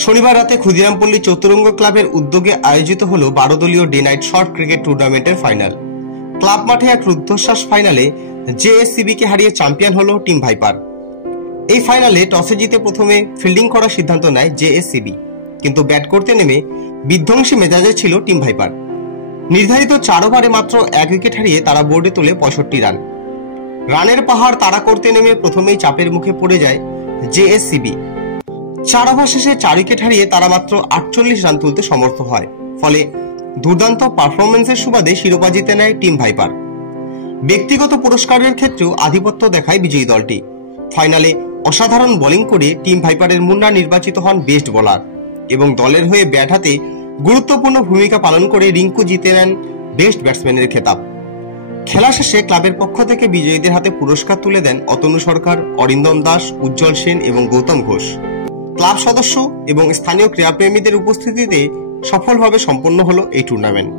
শনিবার রাতে ক্ষুদিরামপল্লী চতুরঙ্গ ক্লাবের উদ্যোগে আয়োজিত হল 12 দলীয় ডে নাইট শর্ট ক্রিকেট টুর্নামেন্টের ফাইনাল। ক্লাব মাঠে এক রুদ্ধশ্বাস ফাইনালে জেএসসিবি কে হারিয়ে চ্যাম্পিয়ন হল টিম ভাইপার। এই ফাইনালে টসে জিতে প্রথমে ফিল্ডিং করার সিদ্ধান্ত নেয় জেএসসিবি, কিন্তু ব্যাট করতে নেমে বিধ্বংসী মেজাজে ছিল টিম ভাইপার। নির্ধারিত 4 ওভারে মাত্র 1 উইকেট হারিয়ে তারা বোর্ডে তোলে 65 রান। রানের পাহাড় তাড়া করতে নেমে প্রথমেই চাপের মুখে পড়ে যায় জেএসসিবি। 4 ওভার শেষে 4 উইকেট হারিয়ে তারা মাত্র 48 রান তুলতে সমর্থ হয়। ফলে দুর্দান্ত পারফরমেন্সের সুবাদে শিরোপা জিতে নেয় টিম ভাইপার। ব্যক্তিগত পুরস্কারের ক্ষেত্রেও আধিপত্য দেখায় বিজয়ী দলটি। ফাইনালে অসাধারণ বোলিং করে টিম ভাইপারের মুন্না নির্বাচিত হন বেস্ট বোলার এবং দলের হয়ে ব্যাট হাতে গুরুত্বপূর্ণ ভূমিকা পালন করে রিঙ্কু জিতে নেন বেস্ট ব্যাটসম্যানের খেতাব। খেলা শেষে ক্লাবের পক্ষ থেকে বিজয়ীদের হাতে পুরস্কার তুলে দেন অতনু সরকার, অরিন্দম দাস, উজ্জ্বল সেন এবং গৌতম ঘোষ। ক্লাব সদস্য এবং স্থানীয় ক্রীড়াপ্রেমীদের উপস্থিতিতে সফলভাবে সম্পন্ন হলো এই টুর্নামেন্ট।